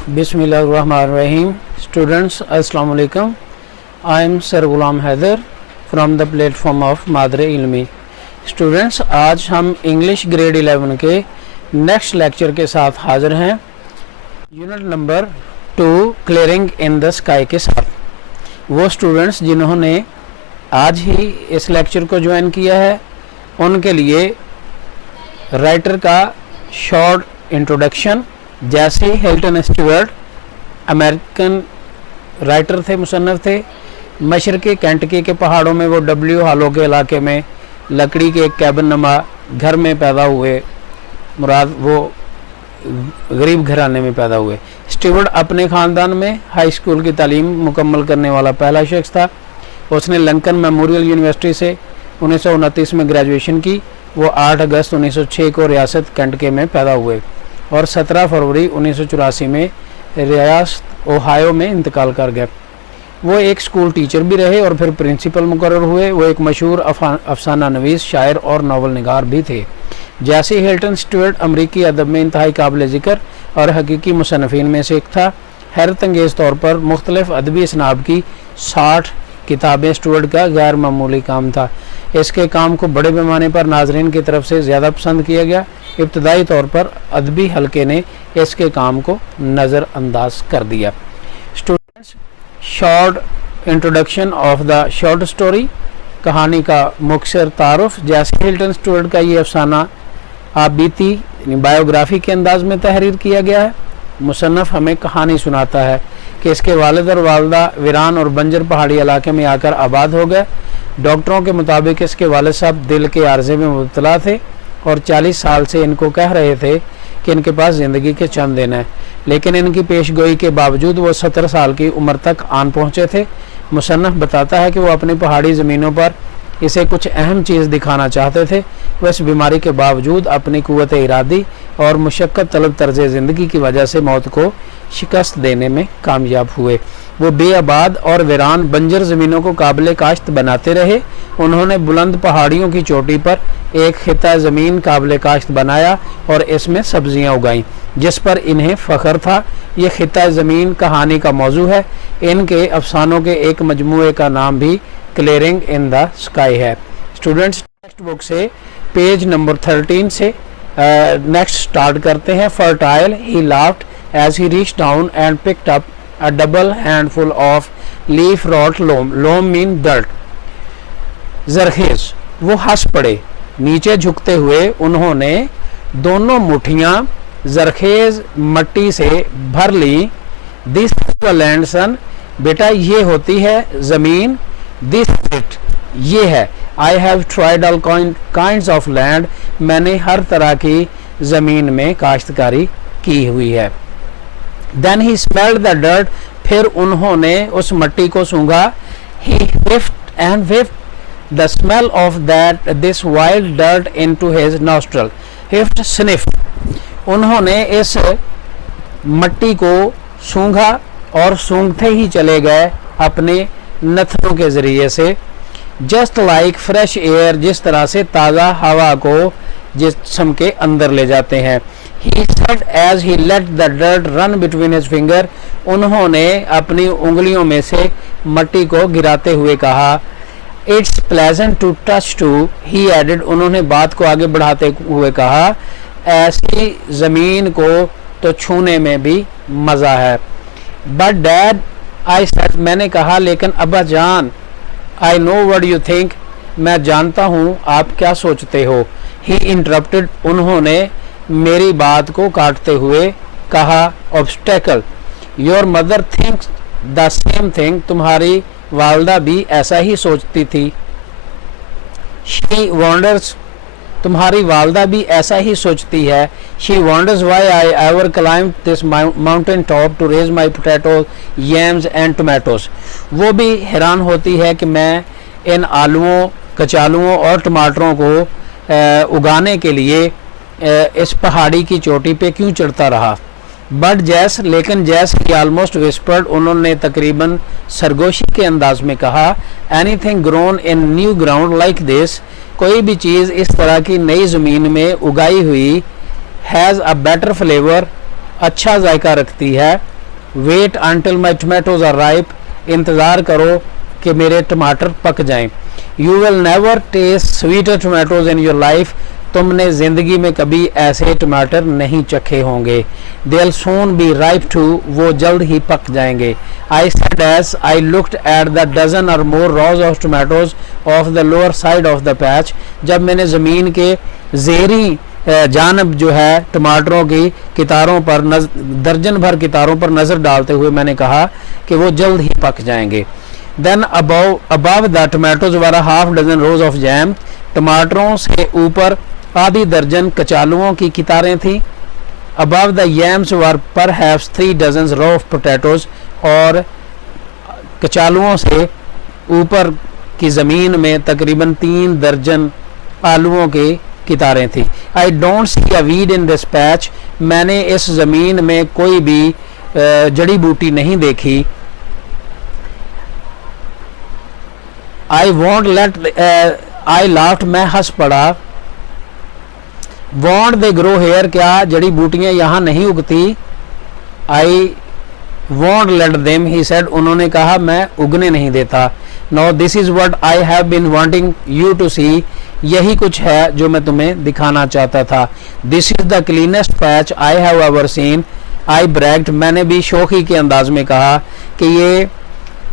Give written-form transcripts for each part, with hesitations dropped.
Bismillahirrahmanirrahim. Students, Assalamu alaikum. I am Sir Ghulam Haider from the platform of Madre Ilmi. Students, आज हम English grade 11 के next lecture के साथ हाजिर हैं, unit number 2 clearing in the sky के साथ। वो स्टूडेंट्स जिन्होंने आज ही इस लेक्चर को ज्वाइन किया है उनके लिए राइटर का शॉर्ट इंट्रोडक्शन। जैसे हिल्टन स्टुअर्ट अमेरिकन राइटर थे, मुसन्निफ थे। मशरक़ी केंटकी के पहाड़ों में वो डब्ल्यू हालो के इलाके में लकड़ी के एक कैबिन नमा घर में पैदा हुए, मुराद वो गरीब घराने में पैदा हुए। स्टुअर्ट अपने ख़ानदान में हाई स्कूल की तालीम मुकम्मल करने वाला पहला शख्स था। उसने लंकन मेमोरियल यूनिवर्सिटी से 1929 में ग्रेजुएशन की। वो 8 अगस्त 1906 को रियासत केंटकी में पैदा हुए और 17 फरवरी 1984 में रियासत ओहायो में इंतकाल कर गए। वो एक स्कूल टीचर भी रहे और फिर प्रिंसिपल मुकर्रर हुए। वो एक मशहूर अफसाना नवीस, शायर और नावल निगार भी थे। जैसे हिल्टन स्टुअर्ट अमरीकी अदब में इंतहाई काबिल ज़िक्र और हकीकी मुसन्निफीन में से एक था। हैरत अंगेज़ तौर पर मुख्तलिफ अदबी इसनाब की 60 किताबें स्टुअर्ट का गैर मामूली काम था। इसके काम को बड़े पैमाने पर नाजरीन की तरफ से ज़्यादा पसंद किया गया। इब्तदाई तौर पर अदबी हलके ने इसके काम को नज़रअंदाज कर दिया। Students, short introduction of the short story, कहानी का मुख्तसर तारुफ। जैसे हिल्टन स्टुअर्ट का ये अफसाना आप बीती बायोग्राफी के अंदाज में तहरीर किया गया है। मुसन्नफ़ हमें कहानी सुनाता है कि इसके वालिद और वालदा वीरान और बंजर पहाड़ी इलाके में आकर आबाद हो गए। डॉक्टरों के मुताबिक इसके वालिद साहब दिल के आर्जे में मुब्तला थे और 40 साल से इनको कह रहे थे कि इनके पास ज़िंदगी के चंद दिन हैं, लेकिन इनकी पेशगोई के बावजूद वो 17 साल की उम्र तक आन पहुँचे थे। मुसन्नफ़ बताता है कि वो अपनी पहाड़ी ज़मीनों पर इसे कुछ अहम चीज़ दिखाना चाहते थे। वह इस बीमारी के बावजूद अपनी क़ुव्वत इरादी और मुशक्क़त तलब तर्ज़ ज़िंदगी की वजह से मौत को शिकस्त देने में कामयाब हुए। वो बेआबाद और वीरान बंजर ज़मीनों को काबिल काश्त बनाते रहे। उन्होंने बुलंद पहाड़ियों की चोटी पर एक खिता ज़मीन काबिल काश्त बनाया और इसमें सब्जियां उगाईं, जिस पर इन्हें फ़ख्र था। ये खिता ज़मीन कहानी का मौजू है। इनके अफसानों के एक मजमूए का नाम भी क्लियरिंग इन द स्काई है। स्टूडेंट्स, टेक्स्ट बुक से पेज नंबर 13 से नेक्स्ट स्टार्ट करते हैं। Fertile he laughed as he reach down and picked up a double handful of leaf rot loam. Loam mean dirt. जरखेज, वो हंस पड़े। नीचे झुकते हुए उन्होंने दोनों मुठ्ठियाँ जरखेज मट्टी से भर ली। दिस लैंड सन, बेटा ये होती है ज़मीन। दिस इट, ये है। I have tried all kinds of land, मैंने हर तरह की ज़मीन में काश्तकारी की हुई है। Then he smelled the dirt, फिर उन्होंने उस मट्टी को सूंघा। He whiffed and whiffed the smell of this wild dirt into his nostril. Whiffed, sniffed. उन्होंने इस मट्टी को सूंघा और सूंघते ही चले गए अपने नथनों के ज़रिए से। Just like fresh air, जिस तरह से ताज़ा हवा को जिस्म के अंदर ले जाते हैं। He said as he let the dirt run between his finger, उन्होंने अपनी उंगलियों में से मट्टी को गिराते हुए कहा। It's pleasant to touch too, he added, उन्होंने बात को आगे बढ़ाते हुए कहा, ऐसी ज़मीन को तो छूने में भी मज़ा है। But dad, I said, मैंने कहा, लेकिन अब्बा जान, I know what you think, मैं जानता हूँ आप क्या सोचते हो। He interrupted, उन्होंने मेरी बात को काटते हुए कहा। Obstacle, your mother thinks the same thing, तुम्हारी वालदा भी ऐसा ही सोचती थी। शी वॉन्डर्स, तुम्हारी वालदा भी ऐसा ही सोचती है। She wonders why I ever climb this mountain top to raise my potato, yams and tomatoes, वो भी हैरान होती है कि मैं इन आलुओं, कचालुओं और टमाटरों को उगाने के लिए इस पहाड़ी की चोटी पे क्यों चढ़ता रहा। बट जैस, लेकिन जैस ही ऑलमोस्ट विस्पर्ड, उन्होंने तकरीबन सरगोशी के अंदाज में कहा। Anything grown in new ground like this, कोई भी चीज़ इस तरह की नई ज़मीन में उगाई हुई, हैज़ अ बेटर फ्लेवर, अच्छा जायका रखती है, wait until my tomatoes are ripe, इंतज़ार करो कि मेरे टमाटर पक जाएं। You will never taste sweeter tomatoes in your life, तुमने ज़िंदगी में कभी ऐसे टमाटर नहीं चखे होंगे। They will soon be ripe too, वो जल्द ही पक जाएंगे। I said as I looked at the dozen और more rows of tomatoes of the lower side of the patch, जब मैंने ज़मीन के ज़ेरी जानब जो है टमाटरों की कितारों पर दर्जन भर कितारों पर नज़र डालते हुए मैंने कहा कि वो जल्द ही पक जाएंगे। Then above the tomatoes were half dozen rows of jam, टमाटरों से ऊपर आधी दर्जन कचालुओं की कितारें थीं। above the yams were perhaps 3 dozen row of potatoes, और कचालुओं से ऊपर की ज़मीन में तकरीबन 3 दर्जन आलुओं की कितारें थी। I don't see a weed in this patch, मैंने इस ज़मीन में कोई भी जड़ी बूटी नहीं देखी। आई वॉन्ट लेट आई लाफ्ट, मैं हंस पड़ा। वॉन्ट दे ग्रो हेयर, क्या जड़ी बूटियां यहाँ नहीं उगती। I won't let them, he said, उन्होंने कहा मैं उगने नहीं देता। No this is what I have been wanting you to see, यही कुछ है जो मैं तुम्हें दिखाना चाहता था। This is the cleanest patch I have ever seen, I bragged, मैंने भी शौकी के अंदाज में कहा कि ये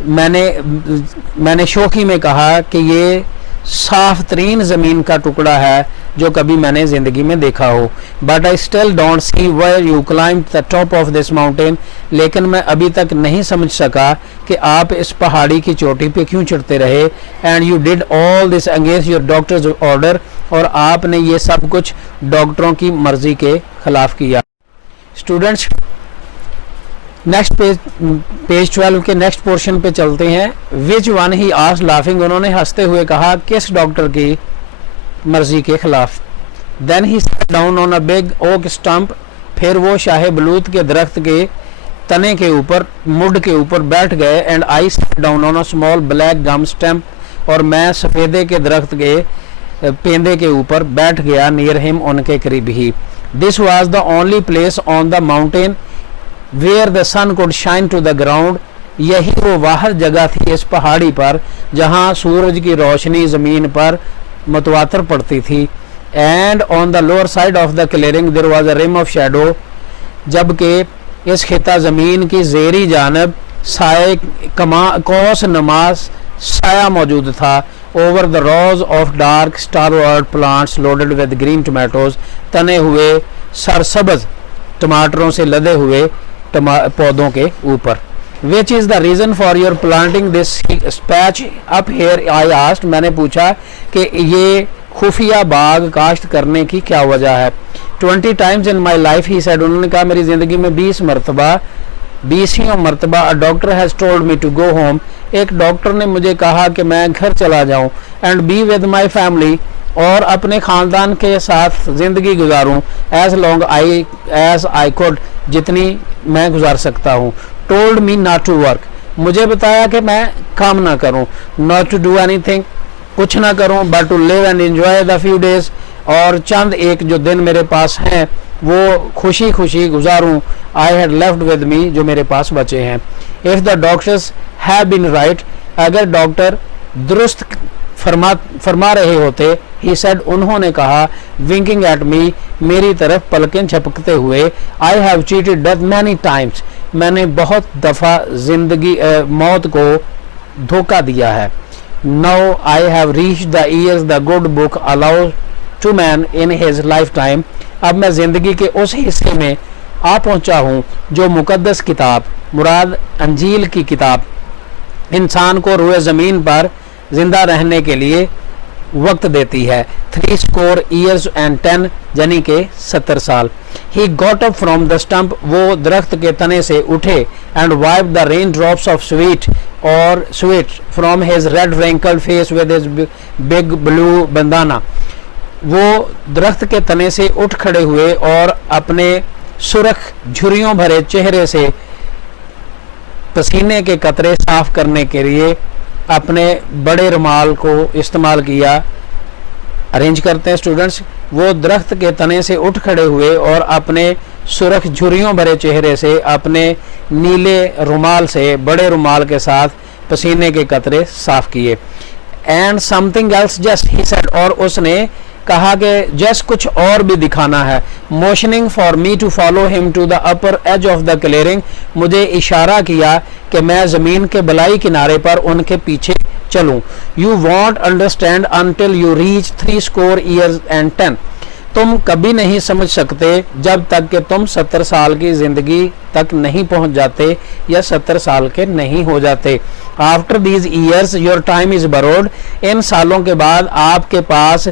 मैंने शौकी में कहा कि ये साफ तरीन ज़मीन का टुकड़ा है जो कभी मैंने ज़िंदगी में देखा हो। But I still don't see where you climb the top of this mountain, लेकिन मैं अभी तक नहीं समझ सका कि आप इस पहाड़ी की चोटी पे क्यों चढ़ते रहे। And you did all this against your doctors order, और आपने ये सब कुछ डॉक्टरों की मर्जी के खिलाफ किया। स्टूडेंट्स, नेक्स्ट पेज 12 के नेक्स्ट पोर्शन पे चलते हैं। Which one he asked laughing, उन्होंने हंसते हुए कहा किस डॉक्टर की मर्जी के खिलाफ। Then he sat down on a big oak stump, फिर वो शाहे बलूत के दरख्त के तने के ऊपर, मुड के ऊपर बैठ गए। And I sat down on a small black gum stump, और मैं सफ़ेदे के दरख्त के पेंदे के ऊपर बैठ गया, नियर हिम, उनके करीब ही। This was the only place on the mountain where the sun could shine to the ground, यही वो वाहद जगह थी इस पहाड़ी पर जहां सूरज की रोशनी ज़मीन पर मुतवातर पड़ती थी। And on the lower side of the clearing there was a rim of shadow, जबकि इस खिता ज़मीन की ज़ेरी जानब साए कौस नमाज साया मौजूद था। Over the rows of dark stalwart plants loaded with green tomatoes, तने हुए सरसब्ज टमाटरों से लदे हुए पौधों के ऊपर। Which is the reason for your planting this patch up here, I asked, मैंने पूछा कि ये खुफिया बाग काश्त करने की क्या वजह है। 20 times in my life, he said, उन्होंने कहा मेरी ज़िंदगी में 20 मरतबा a doctor has told me to go home, एक डॉक्टर ने मुझे कहा कि मैं घर चला जाऊं, and be with my family, और अपने ख़ानदान के साथ ज़िंदगी गुजारूं, as long as I could, जितनी मैं गुजार सकता हूँ। Told me not to work, मुझे बताया कि मैं काम ना करूँ, नॉट टू डू एनीथिंग, कुछ ना करूँ, but to live and enjoy the few days, और चंद एक जो दिन मेरे पास हैं वो खुशी खुशी गुजारूँ। I had left with me, जो मेरे पास बचे हैं। If the doctors have been right, अगर डॉक्टर दुरुस्त फरमा रहे होते, ही सेड, उन्होंने कहा, विंकिंग एट मी, मेरी तरफ पलकें झपकते हुए, I have cheated death many times, मैंने बहुत दफ़ा जिंदगी मौत को धोखा दिया है। Now I have reached the years the good book allows to man in his lifetime, अब मैं ज़िंदगी के उस हिस्से में आ पहुंचा हूँ जो मुकद्दस किताब, मुराद अंजील की किताब, इंसान को रुए ज़मीन पर जिंदा रहने के लिए वक्त देती है। 3 years and 10, यानी के 70 साल। He got up from the stump, वो दरख्त के तने से उठे, and wipe the rain drops of sweet from his red wrinkled face with his big blue Bandana, वो दरख्त के तने से उठ खड़े हुए और अपने सुरख झुर्रियों भरे चेहरे से पसीने के कतरे साफ करने के लिए अपने बड़े रुमाल को इस्तेमाल किया। अरेंज करते हैं स्टूडेंट्स, वो दरख्त के तने से उठ खड़े हुए और अपने सुरख झुर्रियों भरे चेहरे से अपने नीले रुमाल से, बड़े रुमाल के साथ पसीने के कतरे साफ किए। And something else just he said, और उसने कहा कि जस्ट कुछ और भी दिखाना है। Motioning for me to follow him to the upper edge of the clearing, मुझे इशारा किया कि मैं ज़मीन के बलाई किनारे पर उनके पीछे चलूं। You won't understand until you reach 3 years and 10, तुम कभी नहीं समझ सकते जब तक कि तुम 70 साल की ज़िंदगी तक नहीं पहुंच जाते या 70 साल के नहीं हो जाते। After these years your time is borrowed, इन सालों के बाद आपके पास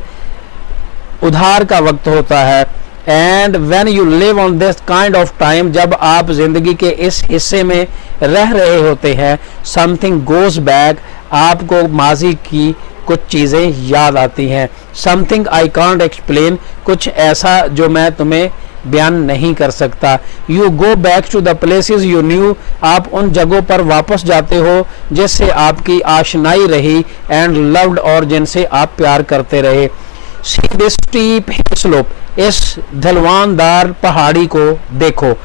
उधार का वक्त होता है। And when you live on this kind of time, जब आप जिंदगी के इस हिस्से में रह रहे होते हैं, समथिंग गोज बैक, आपको माजी की कुछ चीज़ें याद आती हैं। समथिंग आई कांट एक्सप्लेन, कुछ ऐसा जो मैं तुम्हें बयान नहीं कर सकता। You go back to the places you knew, आप उन जगहों पर वापस जाते हो जिससे आपकी आशनाई रही। एंड लव्ड, और जिनसे आप प्यार करते रहे। See this steep hill slope, इस ढलवानदार पहाड़ी को देखो,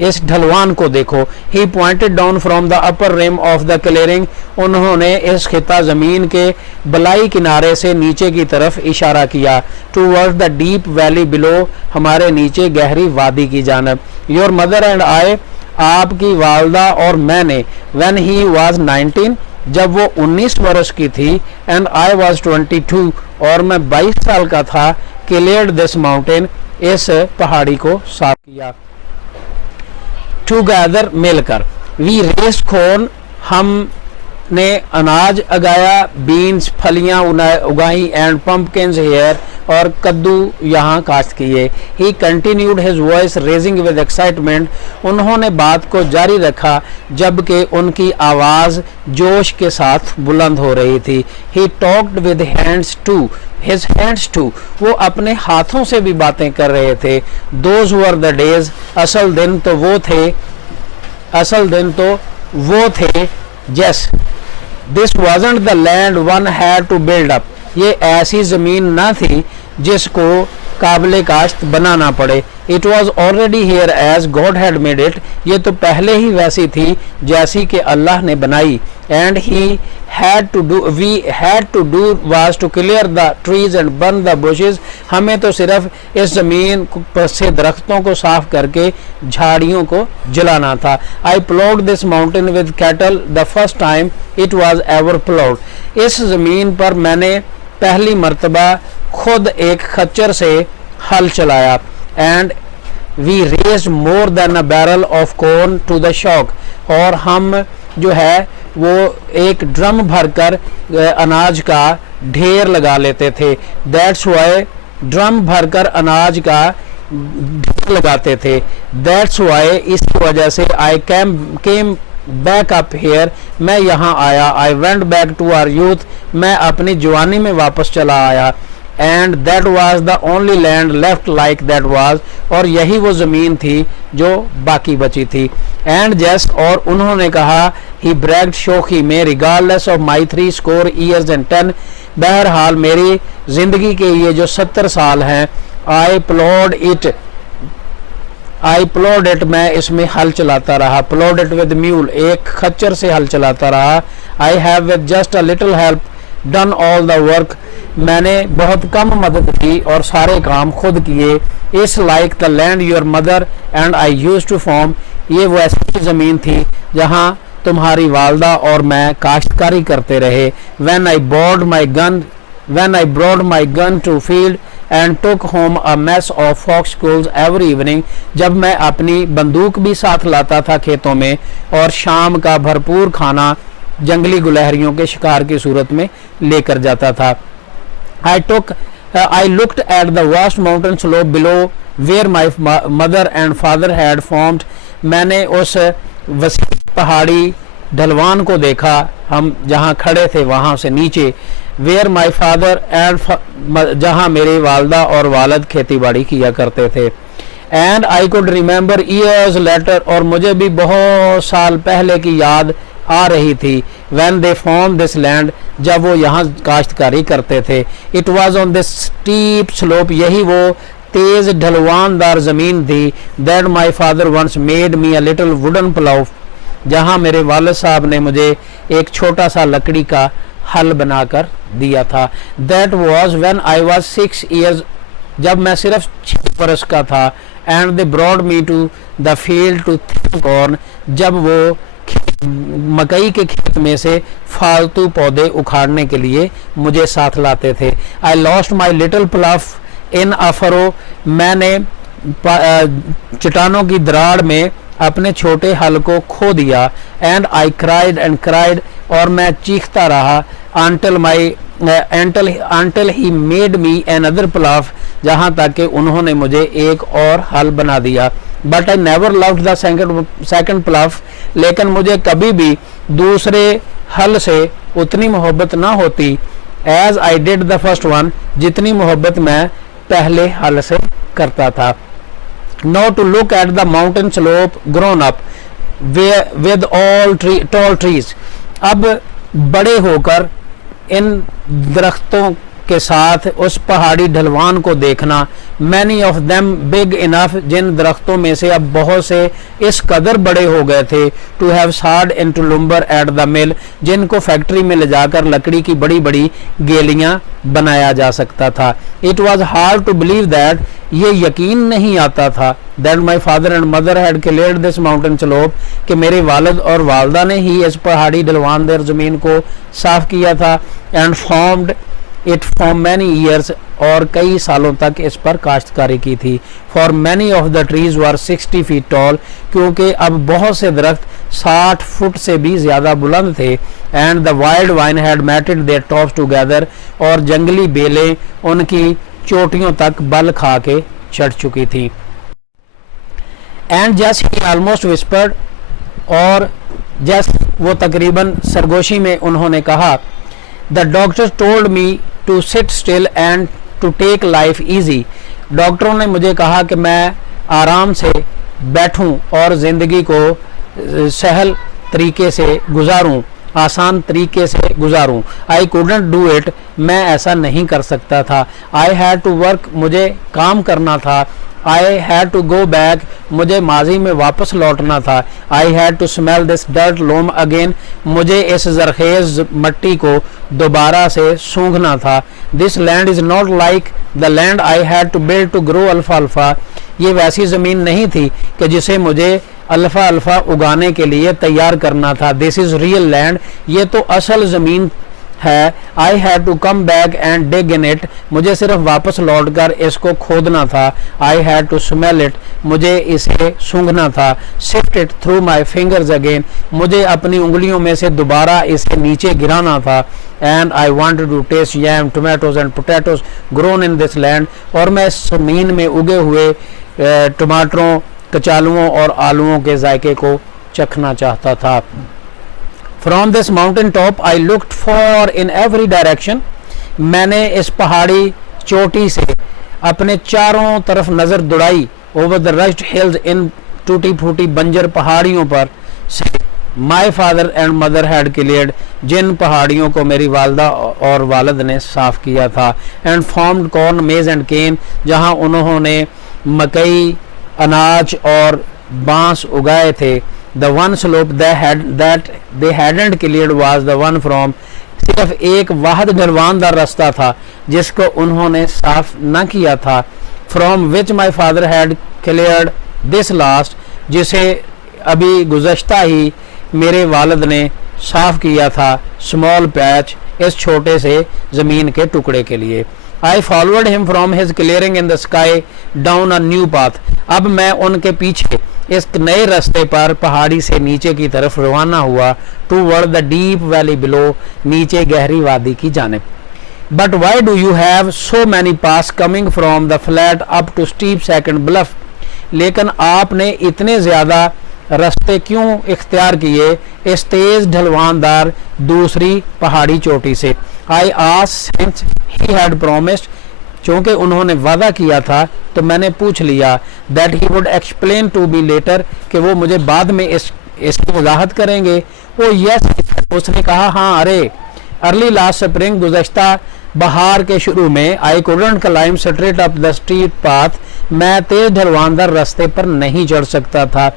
इस ढलवान को देखो। He pointed down from the upper rim of the clearing, उन्होंने इस खिता ज़मीन के बलाई किनारे से नीचे की तरफ इशारा किया। Towards the deep valley below, हमारे नीचे गहरी वादी की जानब। योर मदर एंड आई, आपकी वालदा और मैंने। व्हेन ही वाज 19, जब वो 19 वर्ष की थी। एंड आई वाज 22, और मैं 22 साल का था। क्लियर्ड दिस माउंटेन, इस पहाड़ी को साफ किया। टुगेदर, मिलकर। वी रेस्ड कॉर्न, हमने अनाज उगाया। बीन्स, फलियां उगाई। एंड पम्पकिन्स हेयर, और कद्दू यहाँ काश्त किए। ही continued his voice raising with excitement, उन्होंने बात को जारी रखा जबकि उनकी आवाज़ जोश के साथ बुलंद हो रही थी। He talked with hands too, his hands too, वो अपने हाथों से भी बातें कर रहे थे। दोज वर द डेज, असल दिन तो वो थे। Just this wasn't the land one had to build up, ये ऐसी ज़मीन ना थी जिसको काबिले काश्त बनाना पड़े। It was already here as God had made it, ये तो पहले ही वैसी थी जैसी कि अल्लाह ने बनाई। And he had to do was to clear the trees and burn the bushes, हमें तो सिर्फ इस ज़मीन से दरख्तों को साफ करके झाड़ियों को जलाना था। I plowed this mountain with cattle the first time it was ever plowed, इस ज़मीन पर मैंने पहली मर्तबा खुद एक खच्चर से हल चलाया। And we raised more than a barrel of corn to the shock, और हम जो है वो एक ड्रम भरकर अनाज का ढेर लगा लेते थे। दैट्स वाई, ड्रम भरकर अनाज का ढेर लगाते थे। दैट्स वाई, इसी वजह से I came back up here, मैं यहाँ आया। I went back to our youth, मैं अपनी जवानी में वापस चला आया। And that was the only land left like that was, और यही वो ज़मीन थी जो बाकी बची थी। एंड जस्ट, और उन्होंने कहा, ही ब्रैग्ड शोखी में, regardless of my 3 years and 10, बहरहाल मेरी ज़िंदगी के ये जो 70 साल हैं, आई प्लॉड इट, मैं इसमें हल चलाता रहा। प्लॉड इट विद म्यूल, एक खच्चर से हल चलाता रहा। I have with just a little help done all the work, मैंने बहुत कम मदद की और सारे काम खुद किए। Is like the land your mother and I use to farm, ये वो ऐसी ज़मीन थी जहाँ तुम्हारी वालदा और मैं काश्तकारी करते रहे। When I brought my gun to field and took home a mess of fox squirrels every evening, जब मैं अपनी बंदूक भी साथ लाता था खेतों में और शाम का भरपूर खाना जंगली गुलहरियों के शिकार की सूरत में लेकर जाता था। I looked at the vast mountain slope below where my mother and father had formed, मैंने उस वसीम पहाड़ी ढलवान को देखा, हम जहाँ खड़े थे वहाँ से नीचे। where my father and जहाँ मेरी वालदा और वालद खेती बाड़ी किया करते थे। and I could remember years later, और मुझे भी बहुत साल पहले की याद आ रही थी। when they formed this land, जब वो यहाँ काश्तकारी करते थे। it was on this steep slope, यही वो तेज ढलवानदार ज़मीन थी। That my father once made me a little wooden plough, जहाँ मेरे वालिद साहब ने मुझे एक छोटा सा लकड़ी का हल बनाकर दिया था। That was when I was 6 years, जब मैं सिर्फ 6 बरस का था। And they brought me to the field to thick corn, जब वो मकई के खेत में से फालतू पौधे उखाड़ने के लिए मुझे साथ लाते थे। I lost my little प्लफ in a furrow, मैंने चट्टानों की दरार में अपने छोटे हल को खो दिया। And I cried and cried, और मैं चीखता रहा। Until he made me another plough, जहाँ तक कि उन्होंने मुझे एक और हल बना दिया। But I never loved the second plough, लेकिन मुझे कभी भी दूसरे हल से उतनी मोहब्बत ना होती as I did the first one, जितनी मोहब्बत मैं पहले हल से करता था। Now to look at the mountain slope grown up with all tall trees, अब बड़े होकर इन दरख्तों के साथ उस पहाड़ी ढलवान को देखना। Many of them big enough, जिन दरख्तों में से अब बहुत से इस कदर बड़े हो गए थे। To have sawed into lumber at the mill, जिनको फैक्ट्री में ले जाकर लकड़ी की बड़ी बड़ी गेलियां बनाया जा सकता था। It was hard to believe that, ये यकीन नहीं आता था, that my father and mother had cleared this mountain slope, कि मेरे वालिद और वालदा ने ही इस पहाड़ी ढलवानदार ज़मीन को साफ किया था। And formed it for many years, और कई सालों तक इस पर काश्तकारी की थी। For many of the trees were 60 feet tall, क्योंकि अब बहुत से दरख्त 60 फुट से भी ज़्यादा बुलंद थे। And the wild vine had matted their tops together, और जंगली बेलें उनकी चोटियों तक बल खा के चढ़ चुकी थी। And just he almost whispered, और जस्ट वो तकरीबन सरगोशी में उन्होंने कहा, the doctor told me to sit still and to take life easy, डॉक्टरों ने मुझे कहा कि मैं आराम से बैठूं और ज़िंदगी को सहल तरीके से गुजारूं, आसान तरीके से गुजारूं। आई कुडंट डू इट, मैं ऐसा नहीं कर सकता था। आई हैड टू वर्क, मुझे काम करना था। I had to go back, मुझे माजी में वापस लौटना था। I had to smell this dirt loam again, मुझे इस जरखेज मट्टी को दोबारा से सूंघना था। This land is not like the land I had to build to grow alfalfa, ये वैसी ज़मीन नहीं थी कि जिसे मुझे अल्फा उगाने के लिए तैयार करना था। दिस इज़ रियल लैंड, ये तो असल ज़मीन है। I had to come back and dig in it, मुझे सिर्फ वापस लौटकर इसको खोदना था। I had to smell it, मुझे इसे सूंघना था। Sift it through my fingers again, मुझे अपनी उंगलियों में से दोबारा इसे नीचे गिराना था। And I wanted to taste yam tomatoes and potatoes grown in this land, और मैं इस ज़मीन में उगे हुए टमाटरों, कचालुओं और आलुओं के जायके को चखना चाहता था। From this mountain top I looked for in every direction, मैंने इस पहाड़ी चोटी से अपने चारों तरफ नज़र दौड़ाई। Over the rushed hills, इन टूटी फूटी बंजर पहाड़ियों पर से My father and mother had cleared, जिन पहाड़ियों को मेरी वालदा और वालिद ने साफ़ किया था। And formed corn, maize and cane, जहाँ उन्होंने मकई, अनाज और बांस उगाए थे। The one slope that they hadn't cleared was the one from, सिर्फ एक वाहद ढलवानदार रास्ता था जिसको उन्होंने साफ न किया था। From which my father had cleared this last, जिसे अभी गुज़श्ता ही मेरे वालिद ने साफ किया था। Small patch, इस छोटे से ज़मीन के टुकड़े के लिए। I followed him from his clearing in the sky down a new path, अब मैं उनके पीछे इस नए रास्ते पर पहाड़ी से नीचे की तरफ रवाना हुआ। Toward the deep valley below, नीचे गहरी वादी की जानिब। But why do you have so many paths coming from the flat up to steep second bluff, लेकिन आपने इतने ज़्यादा रास्ते क्यों इख्तियार किए इस तेज़ ढलवानदार दूसरी पहाड़ी चोटी से। I asked since he had promised, चूँकि उन्होंने वादा किया था तो मैंने पूछ लिया। That he would explain to be later, कि वो मुझे बाद में इसकी वजाहत करेंगे। वो यस, उसने कहा हाँ, अरे अर्ली लास्ट स्प्रिंग, गुज़श्ता बहार के शुरू में I couldn't climb straight up the steep path, मैं तेज ढलवानदार रास्ते पर नहीं चढ़ सकता था।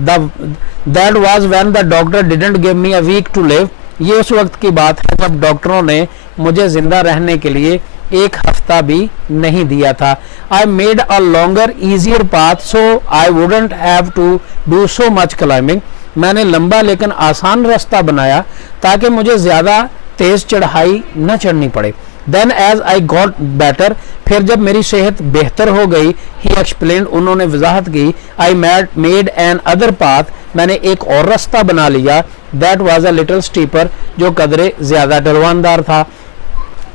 That was when the doctor didn't give me a week to live, ये उस वक्त की बात है जब डॉक्टरों ने मुझे जिंदा रहने के लिए एक हफ्ता भी नहीं दिया था। I made a longer easier path so I wouldn't have to do so much climbing, मैंने लंबा लेकिन आसान रास्ता बनाया ताकि मुझे ज़्यादा तेज़ चढ़ाई न चढ़नी पड़े। Then as I got better, फिर जब मेरी सेहत बेहतर हो गई, ही एक्सप्लेन, उन्होंने वजाहत की, I made another path, मैंने एक और रास्ता बना लिया, that was a little steeper, जो कदरे ज़्यादा ढलवानदार था।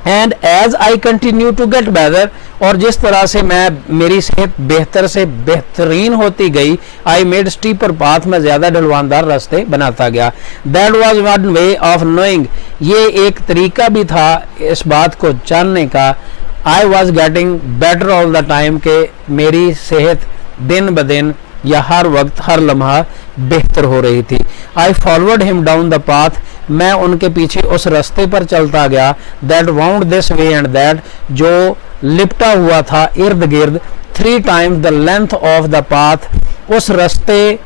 And as I continue to get better, और जिस तरह से मेरी सेहत बेहतर से बेहतरीन होती गई, आई मेड स्टीपर पाथ, मैं ज़्यादा ढलवानदार रास्ते बनाता गया। That was one way of knowing, ये एक तरीका भी था इस बात को जानने का, I was getting better all the time, के मेरी सेहत दिन ब दिन या हर वक्त हर लम्हा बेहतर हो रही थी। I forward him down the path, मैं उनके पीछे उस रास्ते पर चलता गया, that wound this way and that, जो लिपटा हुआ था इर्द गिर्द, 3 times the length of the path, उस रास्ते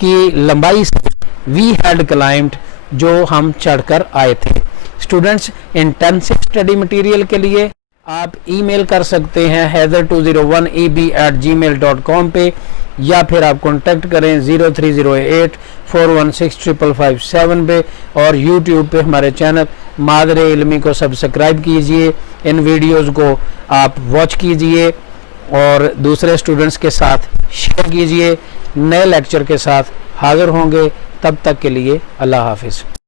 की लंबाई से वी हैड क्लाइम्ड, जो हम चढ़कर आए थे। स्टूडेंट्स, इंटेंसिव स्टडी मटेरियल के लिए आप ईमेल कर सकते हैं heather201eb@gmail.com पे, या फिर आप कांटेक्ट करें 0308416557 पे, और यूट्यूब पे हमारे चैनल मादरे इल्मी को सब्सक्राइब कीजिए, इन वीडियोस को आप वॉच कीजिए और दूसरे स्टूडेंट्स के साथ शेयर कीजिए। नए लेक्चर के साथ हाजिर होंगे, तब तक के लिए अल्लाह हाफिज़।